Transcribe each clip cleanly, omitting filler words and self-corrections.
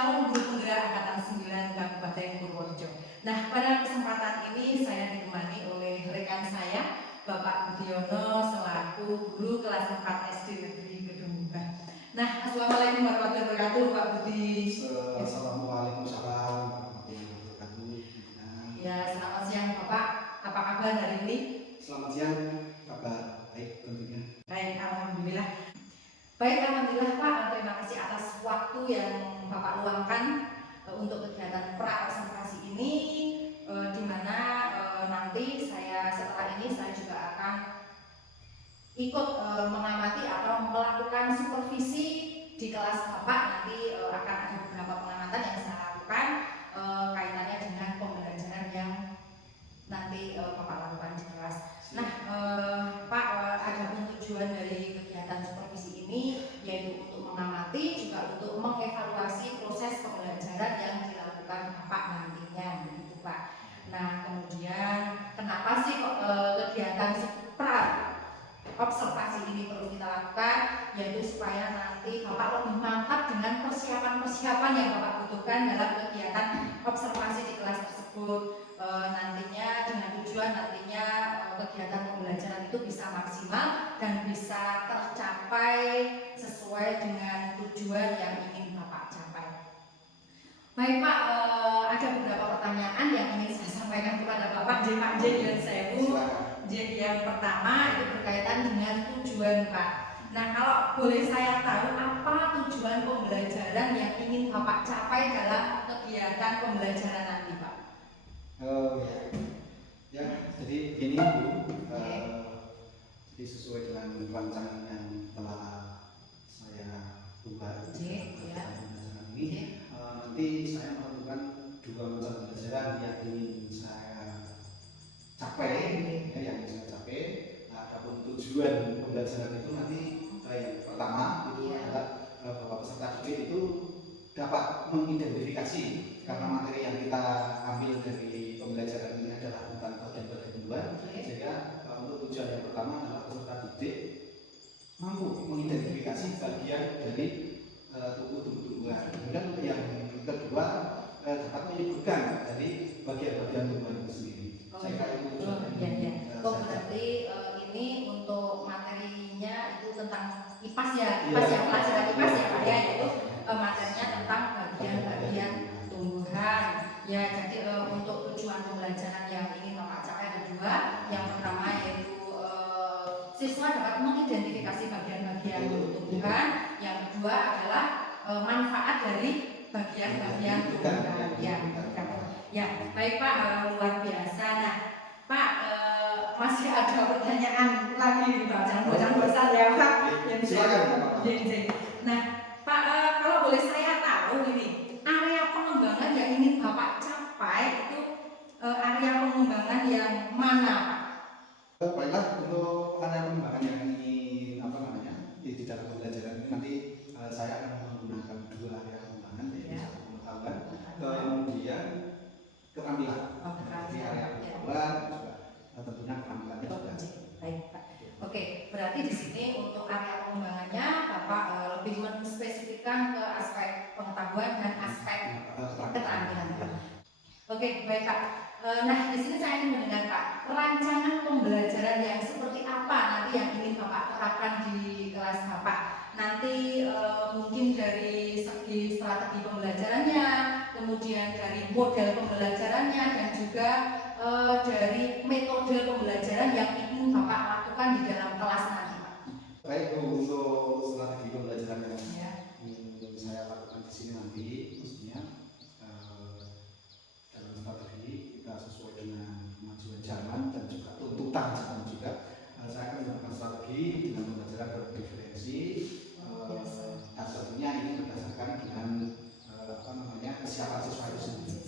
calon guru penggerak Angkatan 9 Kabupaten Purworejo. Nah, pada kesempatan ini saya ditemani oleh rekan saya, Bapak Budiono selaku guru kelas 4 SD Negeri Kedungguan. Nah, Assalamualaikum warahmatullahi wabarakatuh, Pak Budi. Assalamualaikum warahmatullahi wabarakatuh. Ya, selamat siang Bapak. Apa kabar hari ini? Selamat siang, kabar baik tentunya. Baik, alhamdulillah. Baik, alhamdulillah Pak. Terima kasih atas waktu yang Bapak luangkan untuk kegiatan pra-observasi ini, di mana nanti setelah ini saya juga akan ikut mengamati atau melakukan supervisi di kelas Bapak. Nanti akan ada beberapa pengamatan yang saya lakukan kaitannya dengan pembelajaran yang nanti Bapak lakukan di kelas. Nah, Pak, ada tujuan dari kegiatan supervisi ini yaitu untuk mengamati, juga untuk mengevaluasi proses pembelajaran yang dilakukan Bapak nantinya, begitu Pak. Nah, kemudian kenapa sih kok kegiatan observasi ini perlu kita lakukan, yaitu supaya nanti Bapak lebih mantap dengan persiapan-persiapan yang Bapak butuhkan dalam kegiatan observasi di kelas tersebut. Nantinya dengan tujuan kegiatan pembelajaran itu bisa maksimal dan bisa tercapai sesuai dengan tujuan yang ingin Bapak capai. Baik Pak, ada beberapa pertanyaan yang ingin saya sampaikan kepada Bapak. Pak dan Sewu. Yang pertama itu berkaitan dengan tujuan Pak. Nah, kalau boleh saya tahu apa tujuan pembelajaran yang ingin Bapak capai dalam kegiatan pembelajaran nanti Pak? Ya, jadi ini Bu, jadi sesuai dengan rancangan yang telah saya buat pembelajaran ini, nanti saya menentukan dua macam pembelajaran yang ingin saya capai, Adapun tujuan pembelajaran itu nanti yang pertama itu adalah bahwa peserta didik itu dapat mengidentifikasi, karena materi yang kita ambil dari pembelajaran ini adalah tentang bagian-bagian tumbuhan, sehingga untuk tujuan yang pertama adalah peserta didik mampu mengidentifikasi bagian dari tumbuh-tumbuhan. Kemudian untuk yang kedua dapat menyebutkan dari bagian-bagian tumbuhan itu sendiri. Saya kira itu berarti ini untuk materinya itu tentang IPAS ya, pelajaran IPAS ya Pak ya, yaitu materinya tentang bagian-bagian tumbuhan. Ya, jadi untuk tujuan pembelajaran yang ingin Bapak capai ada dua. Yang pertama yaitu siswa dapat mengidentifikasi bagian-bagian tumbuhan. Yang kedua adalah manfaat dari bagian-bagian tumbuhan. Ya, baik Pak, luar biasa. Nah, Pak, masih ada pertanyaan lagi Pak, jangan bosan ya Pak. Nah, Pak, kalau boleh saya tahu ini, area pengembangan yang ingin Bapak capai itu area pengembangan yang mana Pak? Baiklah, untuk area pengembangan yang ingin di dalam pembelajaran ini nanti saya akan menggunakan dua area pengembangan, yaitu pengetahuan, kemudian keterampilan. Di area pengetahuan tentunya keterampilan itu ada. Baik Pak. Oke, berarti di sini untuk area pengembangannya Bapak lebih menspesifikkan ke aspek pengetahuan dan aspek keterampilan. Oke, baik Pak. Nah, di sini saya ingin mendengar Pak, rancangan pembelajaran yang seperti apa nanti yang ingin Bapak terapkan di kelas Bapak. Nanti mungkin dari segi strategi pembelajarannya, kemudian dari model pembelajarannya, dan juga dari metode pembelajaran yang ingin Bapak lakukan di dalam kelas nanti Pak. Baik Bu, untuk strategi pembelajaran yang saya lakukan di sini nanti, maksudnya dalam strategi kita sesuai dengan kemajuan zaman dan juga tuntutan zaman juga, saya akan menggunakan strategi dengan pembelajaran berdiferensi, dan tentunya ini berdasarkan dengan kesiapan siswa itu sendiri.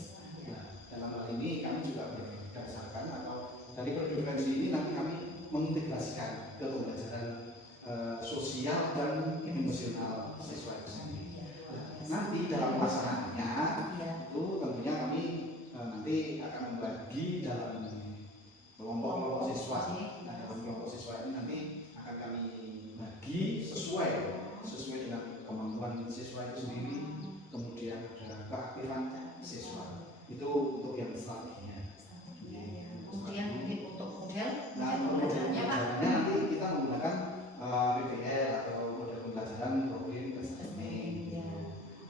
Nah, dalam hal ini kami juga berdasarkan atau dari berdiferensi ini nanti kami mengintegrasikan ke pembelajaran sosial dan emosional siswa itu sendiri. Nanti dalam pelaksanaannya itu tentunya kami nanti akan membagi dalam kelompok siswa. Nah, dalam kelompok siswa ini nanti akan kami bagi sesuai dengan kemampuan siswa itu sendiri. Kemudian ada strateginya. Kemudian mungkin untuk model Nah, pembelajarannya Pak. nanti kita menggunakan PBL atau model pembelajaran problem assessment. Ya.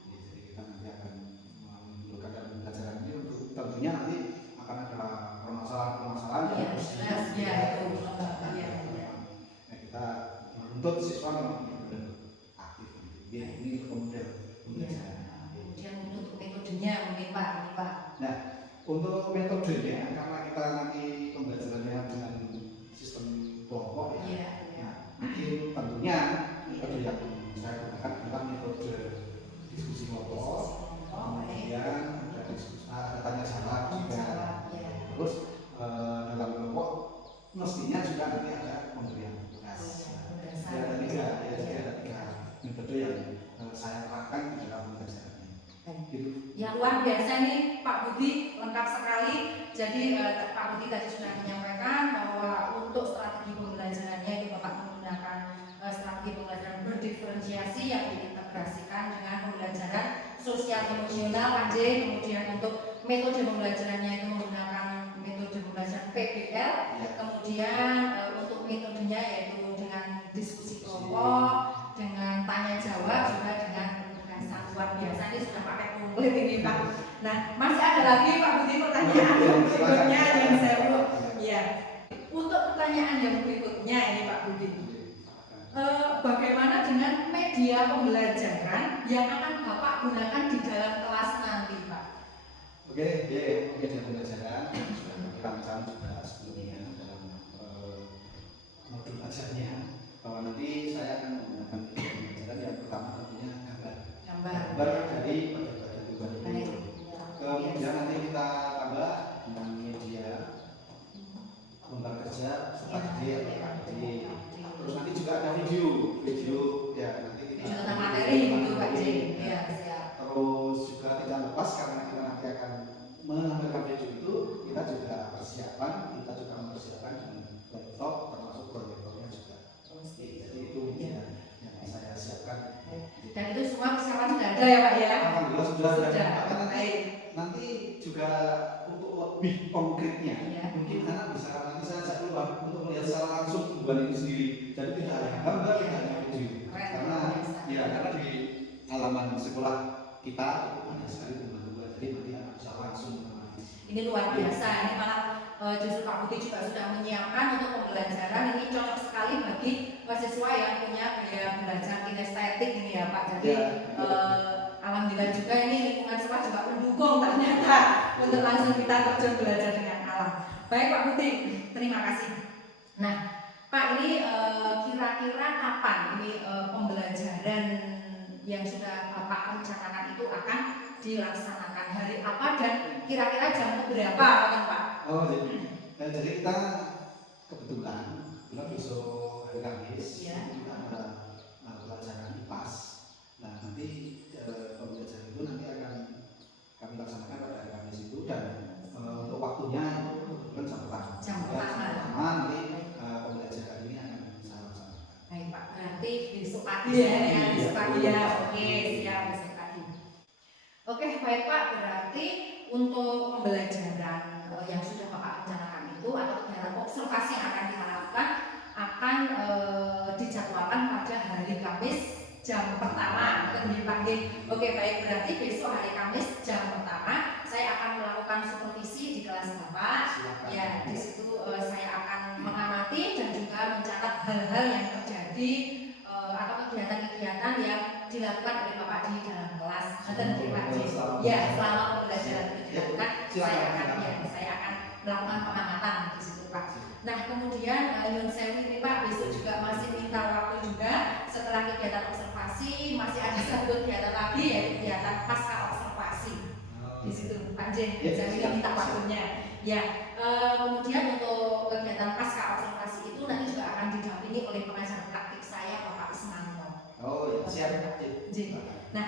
Jadi kita nanti akan menggunakan dalam pembelajaran ini untuk tentunya nanti akan ada permasalahan-permasalahan yang harus ya itu. Nah, kita menuntut siswa memang aktif. Ini model pembelajaran. Kemudian untuk metodenya mungkin Pak, ini Pak. Nah, untuk metodenya karena kita nanti pembelajarannya dengan sistem kelompok ya. Mungkin tentunya metode yang saya gunakan adalah metode diskusi kelompok. Kemudian ada diskusi, ada tanya jawab juga. Terus dalam kelompok mestinya juga nanti ada pemberian tugas. Ada tiga metode yang saya terapkan di dalam pembelajaran. Gitu. Yang luar biasa nih Pak Budi, lengkap sekali. Jadi Pak Budi tadi sudah menyampaikan bahwa untuk strategi pembelajarannya itu Bapak menggunakan strategi pembelajaran berdiferensiasi yang diintegrasikan dengan pembelajaran sosial emosional Pak J. Kemudian untuk metode pembelajarannya itu menggunakan metode pembelajaran PBL. Kemudian untuk metodenya yaitu dengan diskusi kelompok, dengan tanya jawab, juga dengan luar biasa. Ini sudah pakai komplit ini Pak. Nah, masih ada lagi Pak Budi pertanyaan berikutnya yang saya mau. Ya, untuk pertanyaan yang berikutnya ini Pak Budi, bagaimana dengan media pembelajaran yang akan Bapak gunakan di dalam kelas nanti Pak? Oke, media pembelajaran sudah kami rancang juga sebelumnya dalam modul ajarnya bahwa nanti saya akan menggunakan media pembelajaran yang pertama tentunya gambar dari bagian-bagian tubuh itu. Kemudian nanti kita tambah dengan media lembar kerja seperti tadi. Terus nanti juga ada video ya nanti kita tentang materi itu Pak J. Ya, siap. Terus juga tidak lepas karena kita nanti akan menampilkan video itu, kita juga mempersiapkan dengan laptop termasuk proyektornya juga. Jadi itu yang saya siapkan. Dan itu semua persiapan sudah ada ya Pak ya? Alhamdulillah sudah. Baik. Nanti juga untuk lebih konkretnya, mungkin anak bisa nanti saya ajak keluar untuk melihat secara langsung tumbuhan ini sendiri. Jadi tidak hanya gambar, tidak hanya video. Karena di halaman sekolah kita ada sekali tumbuhan-tumbuhan. Jadi nanti anak bisa langsung. Ini luar biasa. Ini malah justru Pak Budi juga sudah menyiapkan untuk pembelajaran. Ini cocok sekali bagi mahasiswa yang punya gaya belajar kinestetik ini ya Pak. Jadi alhamdulillah juga ini lingkungan sekolah juga mendukung ternyata untuk langsung kita terjun belajar dengan alam. Baik Pak Budi, terima kasih. Nah Pak, ini kira-kira kapan ini pembelajaran yang sudah Bapak rencanakan itu akan dilaksanakan, hari apa dan kira-kira jam berapa kan Pak? Oh jadi kita kebetulan besok hari Kamis kita ada pelajaran IPAS. Nah nanti pembelajaran itu nanti akan kami laksanakan pada hari Kamis itu dan untuk waktunya itu kebetulan jam pertama nanti pembelajaran ini akan saya laksanakan. Baik Pak, berarti besok pagi ya, besok pagi ya. Oke, siap besok pagi. Oke, baik Pak, berarti untuk pembelajaran yang sudah Bapak rencanakan itu atau kegiatan observasi yang akan kita lakukan akan dijadwalkan pada hari Kamis jam pertama atau dipanggil. Oke, baik, berarti besok hari Kamis jam pertama saya akan melakukan supervisi di kelas Bapak. Ya, di situ saya akan mengamati dan juga mencatat hal-hal yang terjadi atau kegiatan-kegiatan yang dilakukan oleh Bapak di dalam kelas. Ya, selama pembelajaran itu dilakukan, saya akan melakukan pengamatan di situ Pak. Nah kemudian Yun Sewu ini Pak besok juga masih minta waktu juga setelah kegiatan observasi masih ada satu kegiatan lagi yaitu kegiatan pasca observasi di situ Pak J. Saya minta waktunya. Ya kemudian untuk kegiatan pasca observasi itu nanti juga akan didampingi oleh pengajar praktik saya Bapak Ismanto. Oh siap. Nah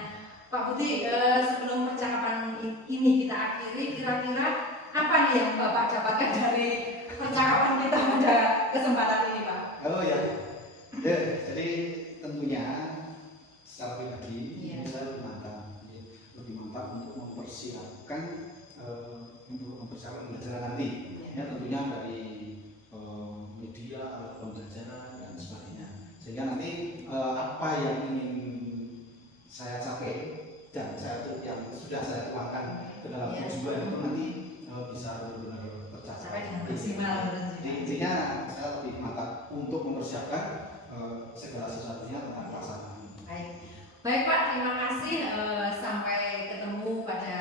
Pak Budi sebelum percakapan ini kita akhiri kira-kira apa nih yang Bapak dapatkan dari percakapan kita pada kesempatan ini Pak? Oh ya, jadi tentunya secara pribadi saya lebih mantap untuk mempersiapkan nanti. Ya, tentunya dari media, alat pembelajaran dan sebagainya. Sehingga nanti apa yang ingin saya capai dan yang sudah saya tuangkan ke dalam tujuan itu nanti bisa benar-benar tercapai dengan maksimal. Intinya saya lebih mantap untuk mempersiapkan segala sesuatunya tentang pelaksanaan. Baik Pak, terima kasih. Sampai ketemu pada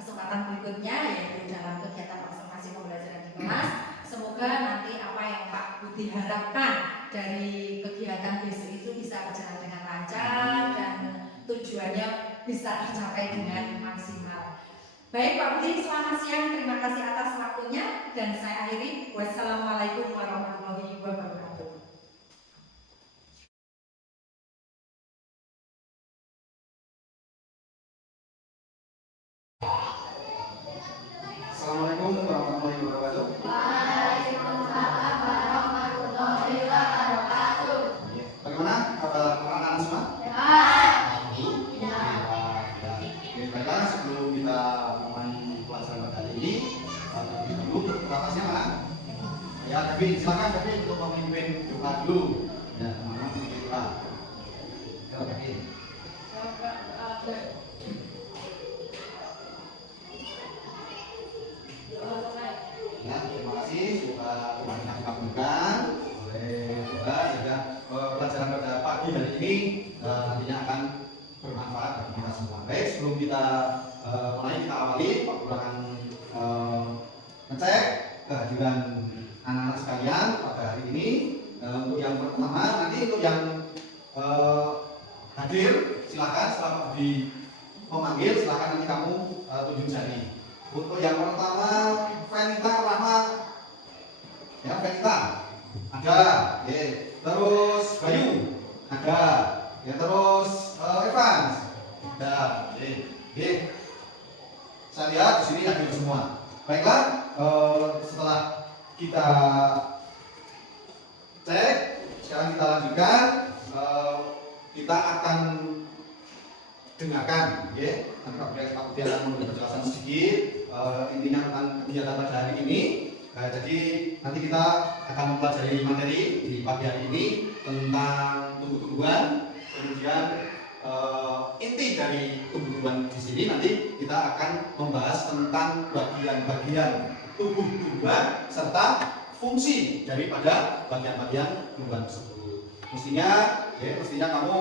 kesempatan berikutnya, yaitu dalam kegiatan observasi pembelajaran di kelas. Semoga nanti apa yang Pak Budi harapkan dari kegiatan besok itu bisa berjalan dengan lancar dan tujuannya bisa tercapai dengan maksimal. Baik Pak Budi, selamat siang. Terima kasih atas waktunya dan saya akhiri. Wassalamualaikum warahmatullahi wabarakatuh. Assalamualaikum warahmatullahi wabarakatuh. Waalaikumsalam warahmatullahi wabarakatuh. Bagaimana kabar anak-anak semua? Baiklah, sebelum kita mulai pelajaran pada hari ini, terlebih dahulu terbatasnya mana? Ya, Kevin, silakan Kevin untuk memimpin doa dulu. Ya, teman-teman memimpin doa. Ya, Kevin. Ya, terima kasih. Semoga Tuhan yang dikabulkan oleh Tuhan sehingga pelajaran pada pagi hari ini nantinya akan bermanfaat bagi kita semua. Baik, sebelum kita mulai kita awali, Pak Guru akan ngecek kehadiran anak-anak sekalian pada hari ini. Untuk yang pertama, nanti untuk yang hadir, silakan setelah Pak Budi memanggil, silakan nanti kamu tunjuk jari. Untuk yang pertama, Venita Rahma, ya Venita, ada, ya. Terus Bayu, ada, ya terus Evans, ada, ya. Saya lihat di sini hadir semua. Baiklah, setelah kita cek, sekarang kita lanjutkan. Kita akan dengarkan, ya. Nanti Pak Budi akan memberi penjelasan sedikit intinya tentang kegiatan pada hari ini. Jadi nanti kita akan mempelajari materi di pagi hari ini tentang tumbuh-tumbuhan, kemudian inti dari tumbuh-tumbuhan di sini nanti kita akan membahas tentang bagian-bagian tubuh-tumbuhan serta fungsi daripada bagian-bagian tumbuhan tersebut. Mestinya kamu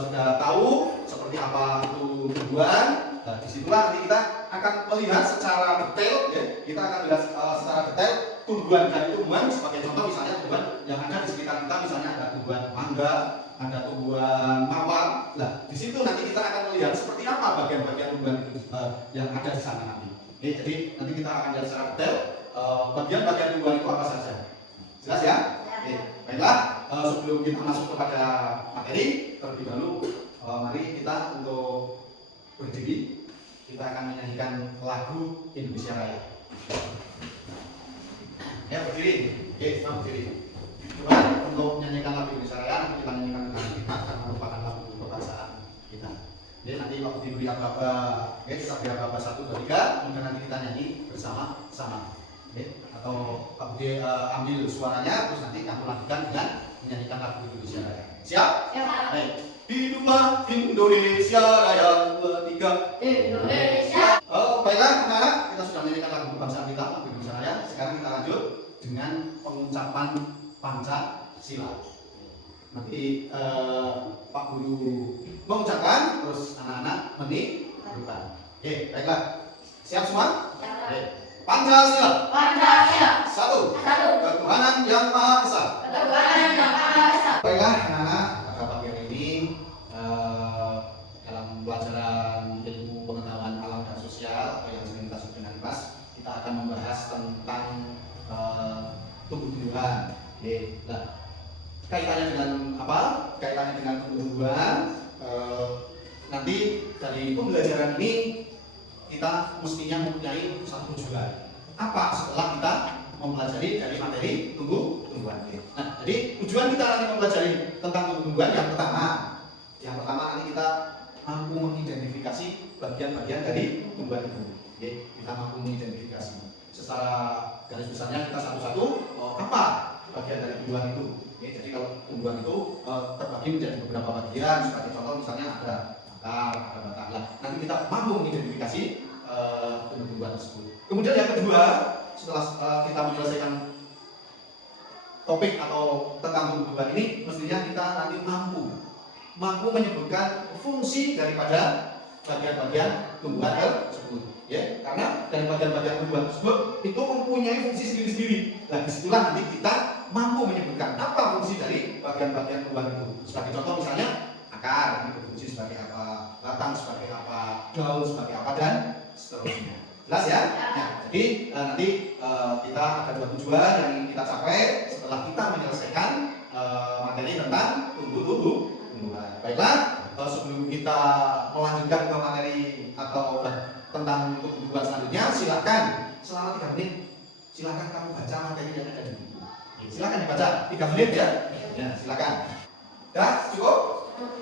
sudah tahu seperti apa itu tumbuhan. Nah, disitulah nanti kita akan melihat secara detail, ya. Kita akan melihat secara detail tumbuhan dari tumbuhan. Sebagai contoh misalnya tumbuhan yang ada di sekitar kita, misalnya ada tumbuhan mangga, ada tumbuhan mawar. Nah, di situ nanti kita akan melihat seperti apa bagian-bagian tumbuhan yang ada di sana nanti. Jadi nanti kita akan lihat secara detail bagian-bagian tumbuhan itu apa saja. Jelas ya? Baiklah, sebelum kita masuk kepada materi, terlebih dahulu mari kita untuk berdiri. Kita akan menyanyikan lagu Indonesia Raya. Ya, berdiri. Oke, semua berdiri. Coba untuk menyanyikan lagu Indonesia Raya, nanti kita nyanyikan dengan kita karena merupakan lagu kebangsaan kita. Jadi nanti waktu diberi apa-apa, kita beri apa-apa 1, 2, 3, kemudian nanti kita nyanyi bersama-sama. Atau Pak Budi ambil suaranya, terus nanti kamu lanjutkan dengan menyanyikan lagu Indonesia Raya. Siap? Siap. Baik. Hiduplah Indonesia Raya, 2, 3. Indonesia. Baiklah anak-anak, kita sudah menyanyikan lagu kebangsaan kita, lagu Indonesia Raya. Sekarang kita lanjut dengan pengucapan Pancasila. Nanti Pak Guru mengucapkan, terus anak-anak menirukan. Oke, baiklah. Siap semua? Oke. Pancasila. Pancasila. 1. 1. Ketuhanan yang Maha Esa. Ketuhanan yang Maha Esa. Baiklah anak-anak, pada pagi hari ini dalam pelajaran ilmu pengetahuan alam dan sosial atau yang sering kita sebut dengan IPAS, kita akan membahas tentang tumbuh-tumbuhan. Nah, kaitannya dengan apa? Kaitannya dengan tumbuh-tumbuhan. Nanti dari pembelajaran ini kita mestinya mempunyai satu tujuan. Apa setelah kita mempelajari dari materi tumbuh-tumbuhan. Nah, jadi tujuan kita nanti mempelajari tentang tumbuh-tumbuhan yang pertama nanti kita mampu mengidentifikasi bagian-bagian dari tumbuhan itu. Kita mampu mengidentifikasi. secara garis besarnya kita satu-satu apa bagian dari tumbuhan itu. Oke, jadi kalau tumbuhan itu terbagi menjadi beberapa bagian. Sebagai contoh misalnya ada akar, ada batang. Nah, nanti kita mampu mengidentifikasi tumbuhan tersebut. Kemudian yang kedua, setelah kita menyelesaikan topik atau tentang tumbuhan ini, mestinya kita nanti mampu menyebutkan fungsi daripada bagian-bagian tumbuhan tersebut, ya, karena dari bagian-bagian tumbuhan tersebut itu mempunyai fungsi sendiri-sendiri. Nah, disitulah nanti kita mampu menyebutkan apa fungsi dari bagian-bagian tumbuhan itu. Sebagai contoh misalnya akar ini berfungsi sebagai apa, batang sebagai apa, daun sebagai apa, dan seterusnya. Jelas ya? Nah, jadi nanti kita ada dua tujuan yang ingin kita capai setelah kita menyelesaikan materi tentang tumbuhan. Baiklah. Sebelum kita melanjutkan ke materi atau tentang tumbuhan selanjutnya, silakan selama 3 menit silakan kamu baca materi yang ada di buku. Silakan dibaca 3 menit ya. Ya, silakan. Ya, cukup?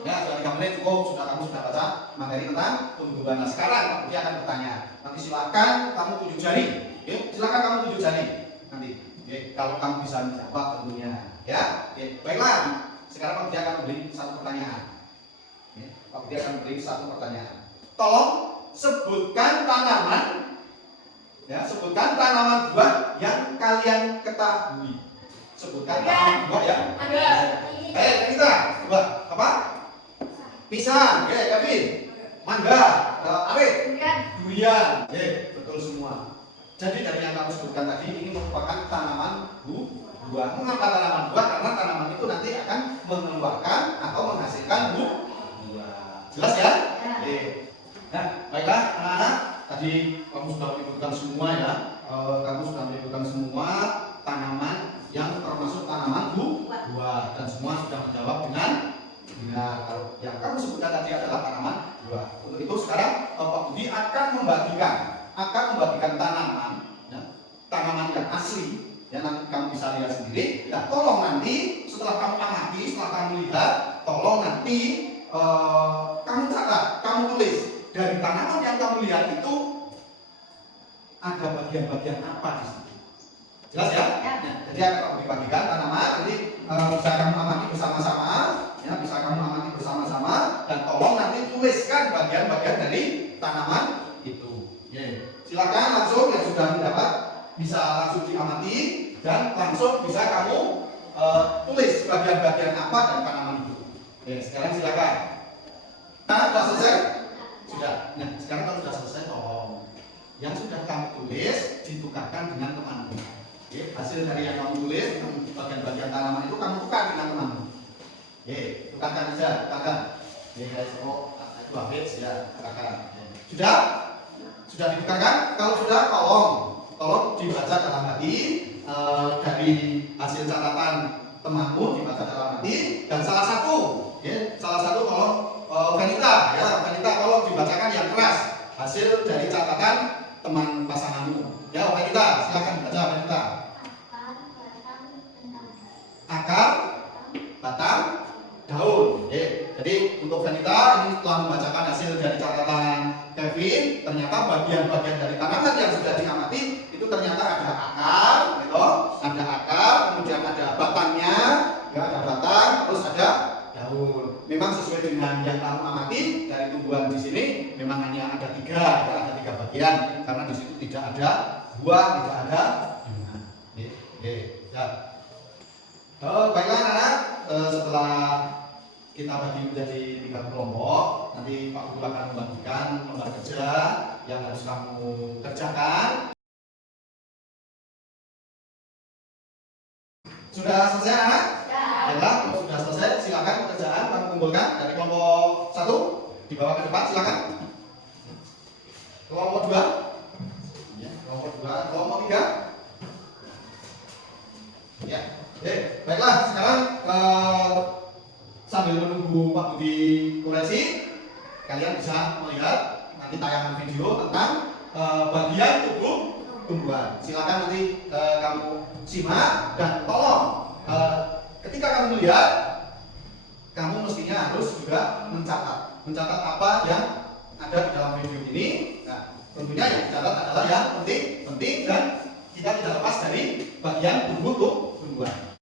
Ya, sudah 3 menit cukup. Kamu sudah baca materi tentang tumbuhan. Nah, sekarang dia akan bertanya. Nanti silakan kamu tunjuk jari. Ya, silakan kamu tunjuk jari. Nanti. Ya, kalau kamu bisa menjawab tentunya. Ya, baiklah. Sekarang dia akan memberi satu pertanyaan. Pak Budi akan beri satu pertanyaan. Tolong sebutkan tanaman, ya, sebutkan tanaman buah yang kalian ketahui. Sebutkan tanaman buah yang. Kita buah apa? Pisang, Kevin. Mangga, Arif. Durian, betul semua. Jadi dari yang kamu sebutkan tadi ini merupakan tanaman buah. Mengapa tanaman buah? Karena tanaman itu nanti akan mengeluarkan atau menghasilkan buah. Jelas ya? Nah, baiklah anak-anak, tadi kamu sudah menyebutkan semua ya. Kamu sudah menyebutkan semua tanaman yang termasuk tanaman buah dan semua sudah menjawab dengan benar. Kalau yang kamu sebutkan tadi adalah tanaman buah. Untuk itu sekarang Pak Budi akan membagikan tanaman, ya, tanaman yang asli. Ya, nanti kamu bisa lihat sendiri. Ya, tolong nanti setelah kamu amati, setelah kamu lihat, tolong nanti kamu catat, kamu tulis dari tanaman yang kamu lihat itu ada bagian-bagian apa di situ. Jelas ya? Nah, jadi akan dibagikan tanaman, jadi bisa kamu amati bersama-sama, ya, bisa kamu amati bersama-sama, dan tolong nanti tuliskan bagian-bagian dari tanaman itu. Silakan langsung yang sudah mendapat bisa langsung diamati dan langsung bisa kamu tulis bagian-bagian apa dari tanaman itu. Sekarang silakan. Nah, sudah selesai? Sudah. Nah, sekarang kalau sudah selesai, tolong yang sudah kamu tulis ditukarkan dengan temanmu. Hasil dari yang kamu tulis bagian-bagian tanaman itu kamu tukar dengan temanmu. Tukarkan saja, tukarkan. Guys, itu habis ya, tukarkan. Sudah? Sudah ditukarkan? Kalau sudah, tolong dibaca dalam hati dari hasil catatan temanmu, dibaca dalam hati, dan salah satu tolong Venita, tolong dibacakan yang keras hasil dari catatan teman pasanganmu. Ya, Venita, silakan baca Venita. Akar, batang, daun. Jadi untuk Venita ini telah membacakan hasil dari catatan Kevin. Ternyata bagian-bagian dari tanaman yang sudah diamati itu ternyata ada akar, gitu. Ada akar, kemudian ada batangnya, ya, ada batang, terus ada daun. Memang sesuai dengan yang kamu amati dari tumbuhan di sini, memang hanya ada 3 bagian, karena di situ tidak ada buah, tidak ada bunga. Ya. Baiklah anak-anak, setelah kita bagi menjadi 3 kelompok, nanti Pak Guru akan membagikan lembar kerja yang harus kamu kerjakan. Sudah selesai anak? Baiklah, kalau sudah selesai, silakan pekerjaan kamu kumpulkan dari kelompok 1 dibawa ke depan, silakan. Kelompok 2, ya, kelompok 2, kelompok 3. Ya, baiklah. Sekarang sambil menunggu Pak Budi koreksi, kalian bisa melihat nanti tayangan video tentang bagian tubuh tumbuhan. Silakan nanti kamu simak dan tolong ketika kamu melihat, kamu mestinya harus juga mencatat apa yang ada di dalam video ini. Nah, tentunya yang dicatat adalah yang penting dan bagian tubuh tumbuhan.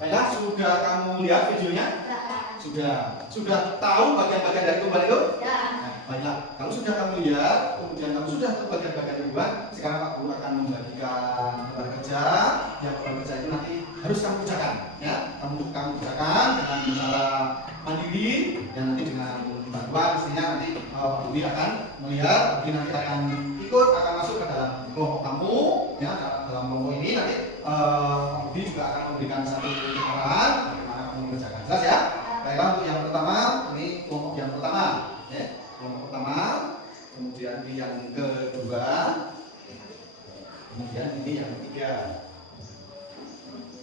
Baiklah, sudah kamu lihat videonya? Sudah tahu bagian-bagian dari tumbuhan itu? Nah, baiklah, kalau sudah kamu lihat, kemudian kamu sudah tahu bagian-bagian tumbuhan, sekarang Pak Guru akan membagikan lembar kerja. Yang lembar kerja itu nanti harus kamu kerjakan, ya. Kamu kerjakan dengan cara mandiri, dan nanti dengan bantuan istrinya nanti Pak Budi akan melihat, Budi nanti akan akan masuk ke dalam kelompok kamu, ya. Dalam kelompok ini nanti Pak Budi juga akan memberikan satu arahan bagaimana kamu mengerjakan. Jelas ya? Baiklah, untuk yang pertama, ini kelompok yang pertama, ya. Kelompok pertama, kemudian ini yang kedua, kemudian ini yang ketiga.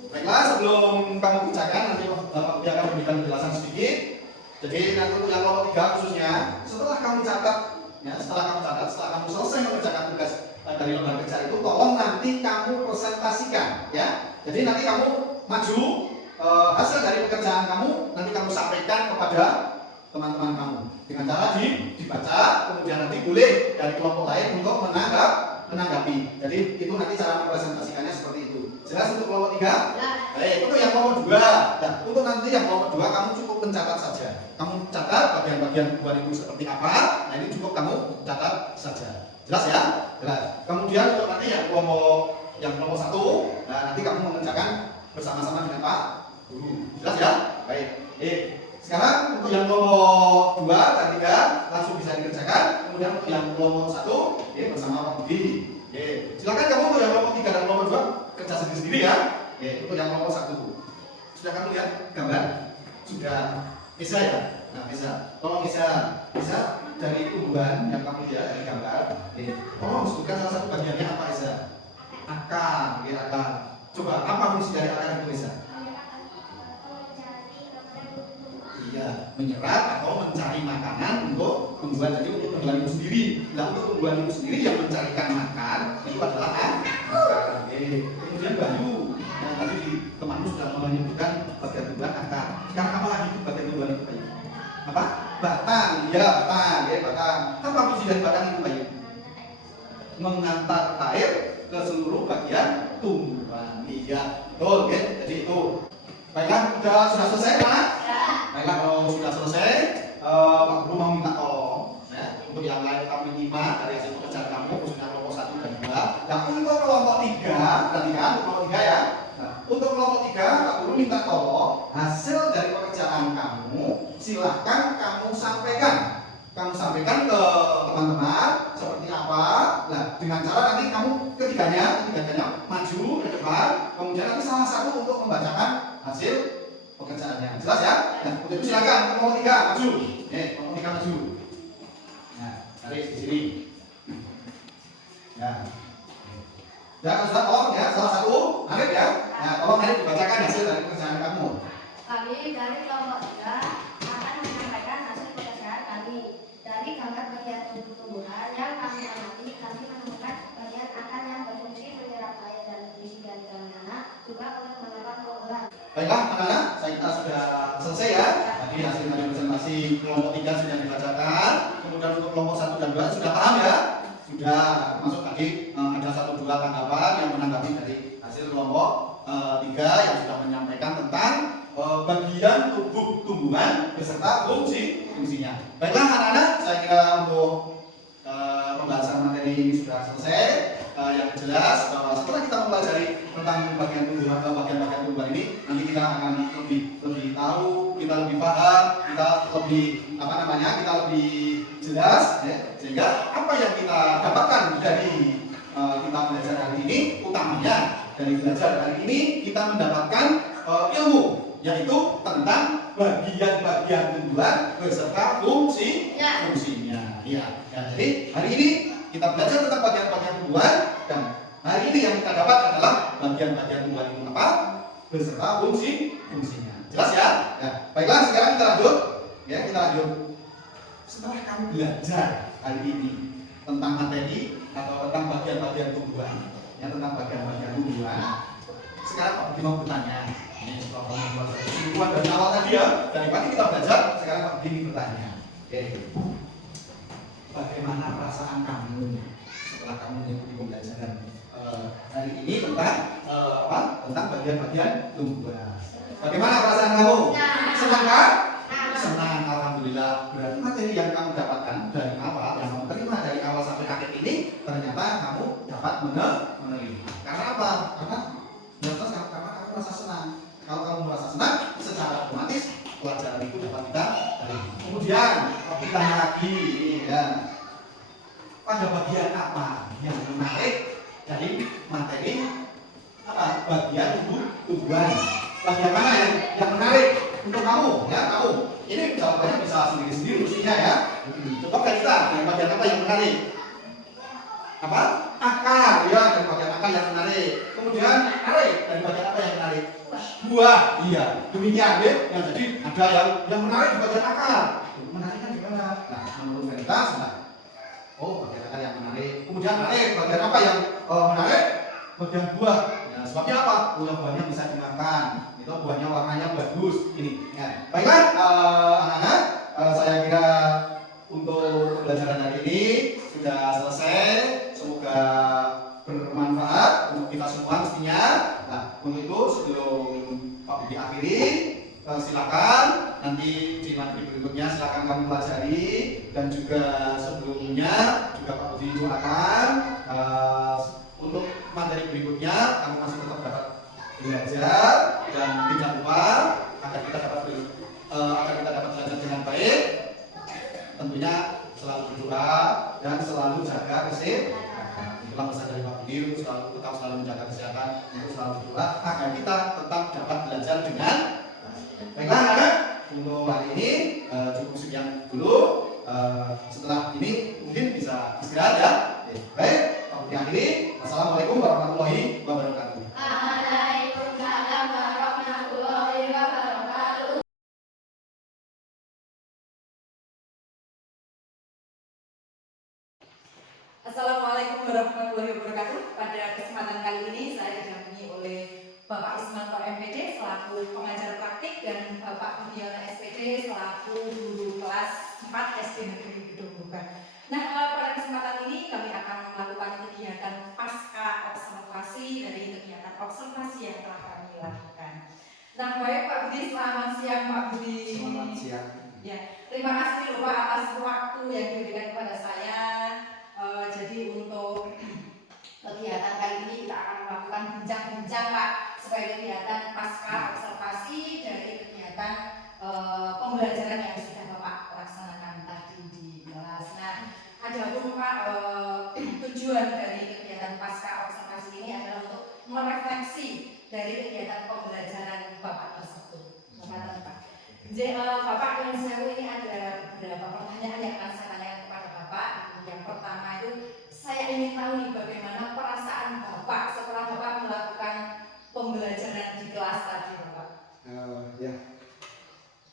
Baiklah, sebelum kamu kerjakan nanti Pak Budi akan memberikan penjelasan sedikit. Jadi nanti untuk yang kelompok 3 khususnya, setelah kamu catat, ya, setelah kamu selesai mengerjakan tugas dari lembar kerja itu, tolong nanti kamu presentasikan, ya. Jadi nanti kamu maju hasil dari pekerjaan kamu, nanti kamu sampaikan kepada teman-teman kamu dengan cara dibaca, kemudian nanti boleh dari kelompok lain untuk menanggapi. Jadi itu nanti cara mempresentasikannya seperti itu. Jelas untuk kelompok 3? Baik, untuk yang kelompok 2. Nah, untuk nanti yang kelompok 2 kamu cukup mencatat saja. Kamu catat bagian-bagian tumbuhan itu seperti apa. Nah, ini cukup kamu catat saja. Jelas ya? Jelas. Kemudian untuk nanti yang kelompok 1, nah nanti kamu mengerjakan bersama-sama dengan Pak Guru. Jelas ya? Baik. Sekarang untuk yang kelompok 2 dan 3 langsung bisa dikerjakan. Kemudian untuk yang kelompok 1 bersama Pak Budi. Silakan kamu untuk yang kelompok 3 dan kelompok 2 kerja sendiri-sendiri ya. Untuk yang kelompok 1. Sudah kamu lihat gambar? Sudah bisa ya? Nah, bisa. Tolong bisa dari tumbuhan yang kamu lihat dari gambar. Tolong sebutkan salah satu bagiannya apa Isa? Akar, akar. Coba apa fungsi dari akar itu Isa? Iya, menyerap atau mencari makanan untuk tumbuhan. Jadi untuk tumbuhan itu sendiri. Nah, untuk tumbuhan itu sendiri yang mencarikan makan itu adalah akar. Kemudian bayu. Nah, tadi di temanmu sudah menyebutkan bagian tumbuhan akar. Sekarang apa lagi itu bagian tumbuhan itu Bayu? Apa? Batang. Iya, batang. Batang. Apa fungsi dari batang itu Bayu? Mengantar air ke seluruh bagian tumbuhan. Iya, betul. Jadi itu. Baiklah, sudah selesai Pak? Baiklah, kalau sudah selesai, Pak Guru mau minta tolong, ya, untuk yang lain kamu nyimak dari hasil pekerjaan kamu, khususnya kelompok 1 dan 2. Nah, untuk kelompok 3, perhatikan untuk kelompok 3 ya. Nah, untuk kelompok 3, Pak Guru minta tolong hasil dari pekerjaan kamu, silahkan kamu sampaikan. Kamu sampaikan ke teman-teman seperti apa. Nah, dengan cara nanti kamu ketiganya maju ke depan, kemudian nanti salah satu untuk membacakan hasil pekerjaannya. Jelas ya? Nah, untuk itu silakan kelompok 3 maju. Kelompok 3 maju. Nah, tarik di sini. Ya. Ya, sudah tolong ya, salah satu Arif ya. Nah, tolong Arif dibacakan hasil dari pekerjaan kamu. Kami dari kelompok 3 akan menyampaikan hasil pekerjaan kami. Dari gambar bagian tumbuh-tumbuhan yang kami amati, kami menemukan bagian akar yang berfungsi menyerap air dan nutrisi dari tanah, juga untuk menopang tumbuhan. Baiklah, anak-anak, kita sudah selesai ya. Tadi hasil dari presentasi kelompok 3 sudah dibacakan. Kemudian untuk kelompok 1 dan 2 sudah paham ya? Sudah masuk tadi ada 1-2 tanggapan yang menanggapi dari hasil kelompok 3 yang sudah menyampaikan tentang bagian tubuh tumbuhan beserta fungsinya. Baiklah anak-anak, saya kira untuk pembahasan materi ini sudah selesai. Yang jelas bahwa setelah kita mempelajari tentang bagian tumbuhan ini, nanti kita akan lebih tahu, kita lebih paham, kita lebih jelas, ya, sehingga apa yang kita dapatkan dari kita belajar hari ini, utamanya dari belajar hari ini kita mendapatkan ilmu, yaitu tentang bagian-bagian tumbuhan beserta fungsinya. Ya. Jadi hari ini kita belajar tentang bagian-bagian tumbuhan, dan hari ini yang kita dapat adalah bagian-bagian tumbuhan itu apa beserta fungsinya. Jelas ya? Nah, baiklah, sekarang kita lanjut. Ya, kita lanjut. Setelah kamu belajar hari ini tentang materi atau tentang bagian-bagian tumbuhan, ya, tentang bagian-bagian tumbuhan, sekarang Pak Budi mau bertanya. Ini setelah kamu belajar tumbuhan dari awal tadi ya, dari pagi kita belajar, sekarang Pak Budi bertanya. Oke. Bagaimana perasaan kamu setelah kamu mengikuti pembelajaran hari ini tentang tentang bagian-bagian tubuh. Bagaimana perasaan kamu? Senang kan? Senang, alhamdulillah. Berarti materi yang kamu dapatkan dari awal, yang kamu terima dari awal sampai akhir ini, ternyata kamu dapat menerima. Karena apa? Karena kamu merasa senang. Kalau kamu merasa senang, secara otomatis pelajaran itu dapat kita terima. Kemudian ditanya lagi, ya, pada bagian apa yang menarik dari materi bagian tubuhan? Bagian mana yang menarik untuk kamu? Ya, kamu. Ini jawabannya bisa sendiri-sendiri mestinya ya. Coba kita dari bagian apa yang menarik? Apa? Akar, ya, dari bagian akar yang menarik. Kemudian tarik dari bagian apa yang menarik? Buah, iya. Demikian, ya. Yang jadi ada yang menarik di bagian akar. Menariknya gimana? Nah, menurut Veritas, oh, bagian akar yang menarik. Kemudian menarik bagian apa yang menarik? Bagian buah. Ya, sebabnya apa? Buahnya bisa dimakan. Itu buahnya warnanya bagus. Ini. Ya. Baiklah, anak-anak, saya kira untuk pembelajaran hari ini sudah selesai. Semoga bermanfaat untuk kita semua mestinya. Nah, untuk itu sebelum Pak Budi akhiri, silakan nanti di materi berikutnya silakan kamu pelajari, dan juga sebelumnya juga Pak Budi doakan untuk materi berikutnya kamu masih tetap dapat belajar, dan tidak lupa agar kita dapat belajar dengan baik. Tentunya selalu berdoa dan selalu jaga kesehatan. Itulah pesan dari Pak Budi, selalu menjaga kesehatan, untuk selalu berdoa agar kita tetap dapat belajar dengan baik. Baiklah anak-anak, untuk hari ini cukup sekian dulu. Setelah ini mungkin bisa istirahat ya. Baik, Pak Budi akhiri. Assalamualaikum warahmatullahi wabarakatuh. Waalaikumsalam warahmatullahi wabarakatuh. Assalamualaikum warahmatullahi wabarakatuh. Pada kesempatan kali ini saya didampingi oleh Bapak Ismanto MPD selaku pengajar praktik dan Bapak Budiono SPD selaku guru kelas 4 SD Negeri Gedung Bukan. Nah, pada kesempatan ini kami akan melakukan kegiatan pasca observasi dari kegiatan observasi yang telah kami lakukan. Nah, baik Pak Budi, selamat siang Pak Budi. Selamat siang. Ya, terima kasih Bapak atas waktu yang diberikan kepada saya. Jadi untuk kegiatan kali ini kita akan melakukan bincang-bincang Pak, supaya kegiatan pasca observasi dari kegiatan pembelajaran yang sudah Bapak laksanakan tadi di kelas. Nah, adapun Pak, tujuan dari kegiatan pasca observasi ini adalah untuk merefleksi dari kegiatan pembelajaran Bapak tersebut. Pak. Jadi Bapak yang saya ini ada beberapa pertanyaan yang akan saya tanyakan kepada Bapak. Yang pertama itu saya ingin tahu nih bagaimana perasaan Bapak setelah Bapak melakukan pembelajaran di kelas tadi Bapak. Ya,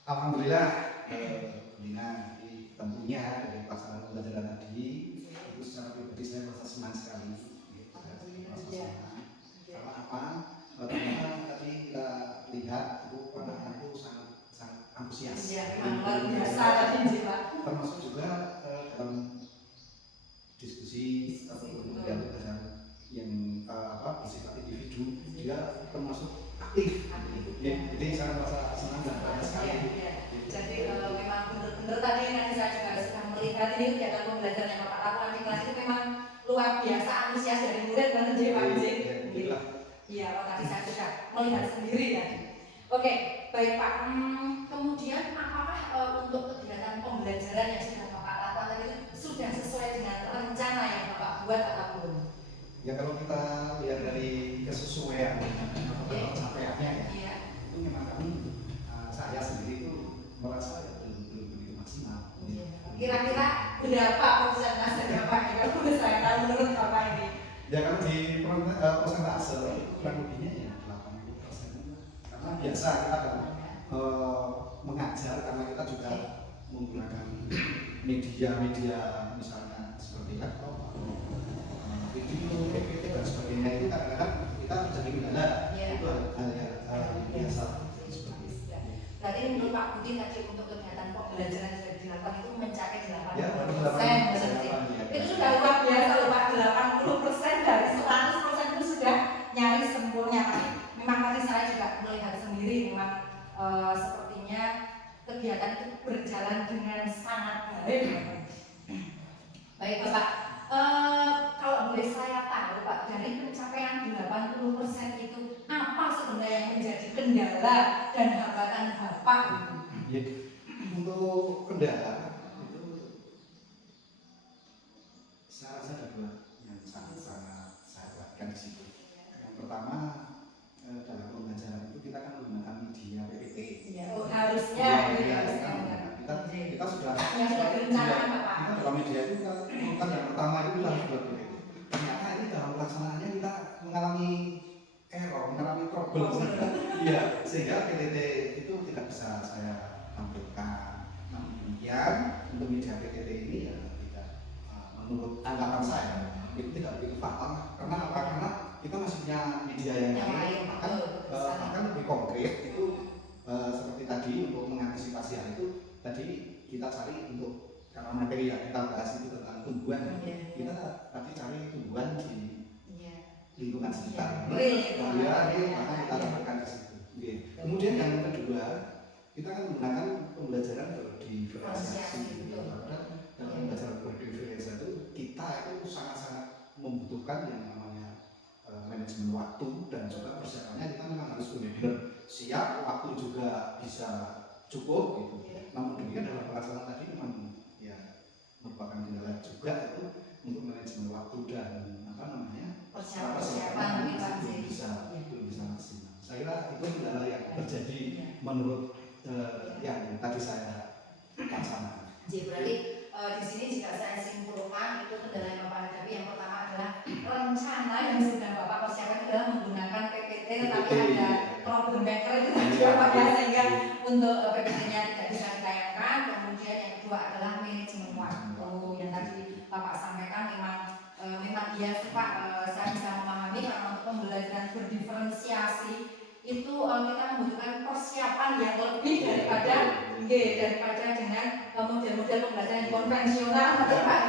alhamdulillah, Lina, tentunya dari pelaksanaan pembelajaran tadi itu secara pribadi saya merasa senang sekali. Karena apa? Ternyata tadi kita lihat itu anak-anak itu sangat antusias. Iya, luar biasa tadi Pak. Termasuk juga dalam diskusi atau kemudian yang bersifat individu, dia termasuk aktif. Ya, jadi saya merasa senang dan bangga sekali. Jadi memang benar-benar tadi saya juga sudah melihat ini kegiatan pembelajaran yang Bapak lakukan di kelas itu memang luar biasa antusias dari murid dan dari Pak Jin. Iya, tadi saya sudah melihat sendiri tadi. Oke, baik Pak. Kemudian apakah untuk kegiatan pembelajaran yang sudah Bapak lakukan tadi itu sudah sesuai dengan rencana yang Bapak buat atau belum? Ya, kalau kita lihat dari kesesuaian atau pencapaiannya ya, itu memang kami, saya sendiri itu merasa ya belum begitu maksimal. Kira-kira berapa persentase Bapak kalau boleh saya tahu menurut Bapak ini? Ya, kalau di persentase kurang lebihnya ya 80%. Karena biasa kita kan mengajar, karena kita juga menggunakan media-media misalnya seperti laptop, video, PPT dan sebagainya, itu kadang-kadang kita menjadi kendala. Itu hal yang biasa seperti itu. Berarti menurut Pak Budi tadi untuk kegiatan pembelajaran yang sudah dilakukan itu mencapai 80%. Ya, Itu sudah luar biasa loh Pak, 80% Kalau boleh saya tahu Pak, dari pencapaian 80% itu apa sebenarnya yang menjadi kendala dan hambatan Bapak itu? Ya, untuk kendala itu saya rasa ada dua yang sangat-sangat saya perhatikan di situ. Yang pertama dalam pembelajaran itu kita kan menggunakan media PPT. Ya, harusnya kita sudah berencana Bapak. kita dalam media itu kita bukan yang pertama itu kita harus buat PPT. Ternyata ini dalam pelaksanaannya kita mengalami error, mengalami trouble sehingga PPT itu tidak bisa saya tampilkan. Namun demikian untuk media PPT ini ya tidak menurut anggapan saya itu tidak begitu fatal. Karena apa? Karena kita masih punya media yang lain, bahkan lebih konkret itu seperti tadi untuk mengantisipasi hal itu tadi kita cari untuk karena materi yang kita bahas itu tentang tumbuhan, kita tadi cari tumbuhan di lingkungan sekitar. Maka kita lakukan di situ. Kemudian yang kedua, kita kan menggunakan pembelajaran berdiferensiasi. Dalam pembelajaran berdiferensiasi itu kita itu sangat-sangat membutuhkan yang namanya manajemen waktu dan juga persiapannya kita memang harus benar-benar siap, waktu juga bisa cukup gitu. Namun demikian dalam pelaksanaan tadi memang ya merupakan kendala juga itu untuk manajemen waktu dan persiapan belum bisa maksimal. Saya kira itu kendala yang terjadi menurut yang tadi saya laksanakan. Jadi berarti di sini jika saya simpulkan itu kendala yang Bapak hadapi yang pertama adalah rencana yang sudah Bapak persiapkan adalah menggunakan PPT tetapi ada problem maker itu tadi Bapak ya sehingga untuk PPT-nya tidak bisa ditayangkan. Kemudian yang kedua adalah manajemen waktu yang tadi Bapak sampaikan memang iya Pak, saya bisa memahami karena untuk pembelajaran berdiferensiasi itu kita membutuhkan persiapan yang lebih daripada dengan model-model pembelajaran konvensional Pak.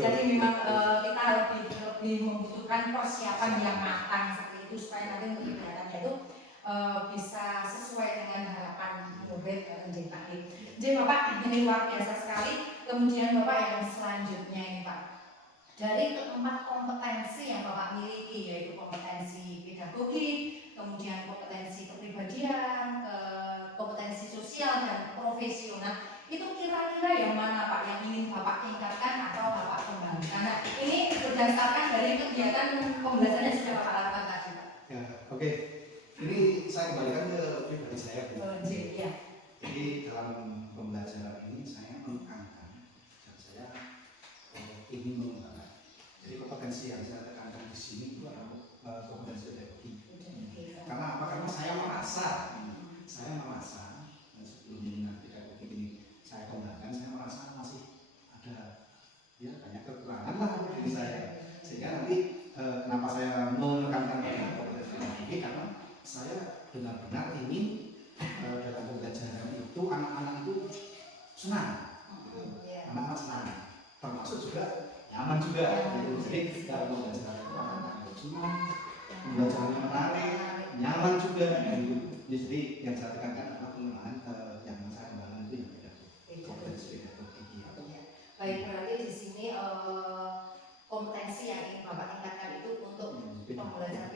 Jadi memang kita lebih membutuhkan persiapan yang matang seperti itu supaya nanti untuk kegiatannya itu bisa sesuai dengan harapan murid Pak. Jadi Bapak ini luar biasa sekali. Kemudian Bapak yang selanjutnya ini Pak, dari keempat kompetensi yang Bapak miliki yaitu kompetensi pedagogik, kemudian kompetensi kepribadian, kompetensi sosial dan profesional, itu kira-kira yang mana Pak yang ingin Bapak tingkatkan atau Bapak kembangkan? Nah, ini berdasarkan dari kegiatan pembelajaran yang sudah Bapak lakukan tadi Pak. Ya, oke. Ini saya kembalikan ke pribadi saya. Jadi dalam pembelajaran ini saya menekankan dan saya ingin mengembangkan. Jadi kompetensi yang saya tekankan di sini itu adalah kompetensi pedagogik. Karena apa? Karena saya merasa sebelum minat pedagogik ini saya kembangkan, saya merasa masih ada ya banyak kekurangan lah diri saya. Sehingga nanti kenapa saya menekankan pada kompetensi pedagogik karena saya benar-benar ingin dalam pembelajaran itu anak-anak itu senang, anak-anak senang, termasuk juga nyaman juga. Jadi dalam pembelajaran itu anak-anak itu senang, pembelajarannya menarik, nyaman juga. Jadi yang saya tekankan adalah pengembangan yang saya kembangkan itu yang kompetensi pedagogik. Baik, berarti di sini kompetensi yang ingin Bapak tingkatkan itu untuk pembelajaran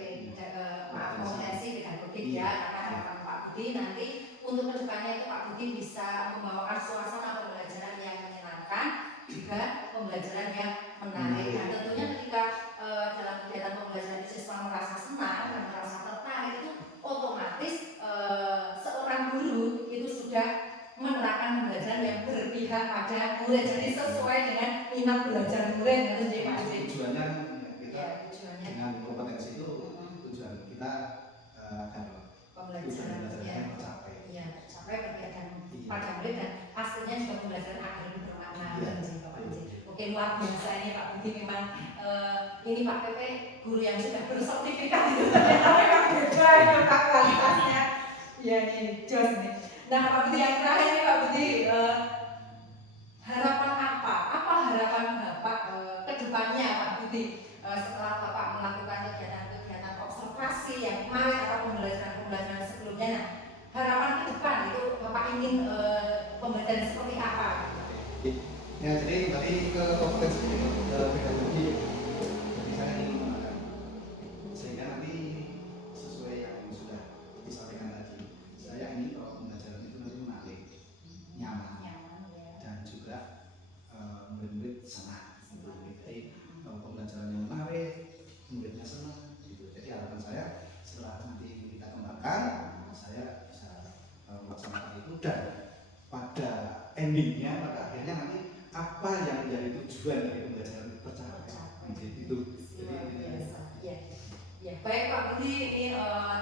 kompetensi pedagogik ya, karena harapan Pak Budi nanti untuk kedepannya itu Pak Budi bisa membawakan suasana pembelajaran yang menyenangkan, juga pembelajaran yang menarik. Dan tentunya ketika dalam kegiatan pembelajaran siswa merasa senang dan merasa tertarik itu otomatis seorang guru itu sudah menerapkan pembelajaran yang berpihak pada murid, jadi sesuai dengan minat belajar murid. Tujuannya kita dengan kompetensi itu tujuan kita agar pembelajaran tercapai. Iya, tercapai berpihak pada murid dan hasilnya juga pembelajaran agar lebih bermakna. Oke, luar biasa ini Pak Budi memang ini Pak PP guru yang sudah bersertifikat itu ternyata memang beda ya Pak kualitasnya. Iya nih, jos nih. Nah Pak Budi yang terakhir nih Pak Budi, harapan apa? Apa harapan Bapak ke depannya Pak Budi setelah Bapak melakukan kegiatan-kegiatan observasi yang kemarin atau pembelajaran sebelumnya? Nah, harapan ke depan itu Bapak ingin pembelajaran seperti apa? Ya, jadi kembali ke kompetensi pedagogik gitu. Luar biasa. Ya. Ya, baik Pak Budi, ini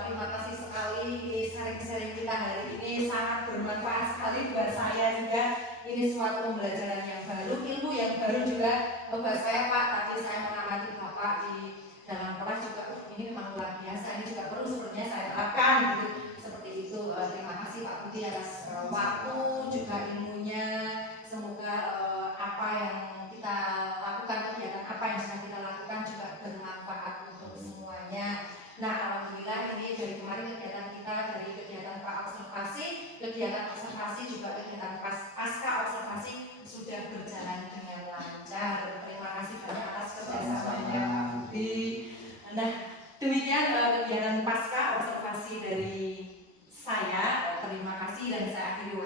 terima kasih sekali, ini sharing-sharing kita hari ini sangat bermanfaat sekali buat saya juga. Ini suatu pembelajaran yang baru, ilmu yang baru juga buat saya Pak. Tadi saya mengamati Bapak di dalam kelas juga, ini memang luar biasa. Ini juga perlu sebenarnya saya terapkan gitu. Seperti itu. Terima kasih Pak Budi atas waktu juga ilmunya. Semoga apa yang kita lakukan, kegiatan apa yang sedang kita lakukan juga bermanfaat untuk semuanya. Nah, alhamdulillah ini dari kemarin kegiatan kita dari kegiatan kegiatan observasi juga kegiatan pasca observasi sudah berjalan dengan lancar. Terima kasih banyak atas kerjasamanya Pak Budi. Nah, demikian kegiatan pasca observasi dari saya. Terima kasih dan saya akhiri.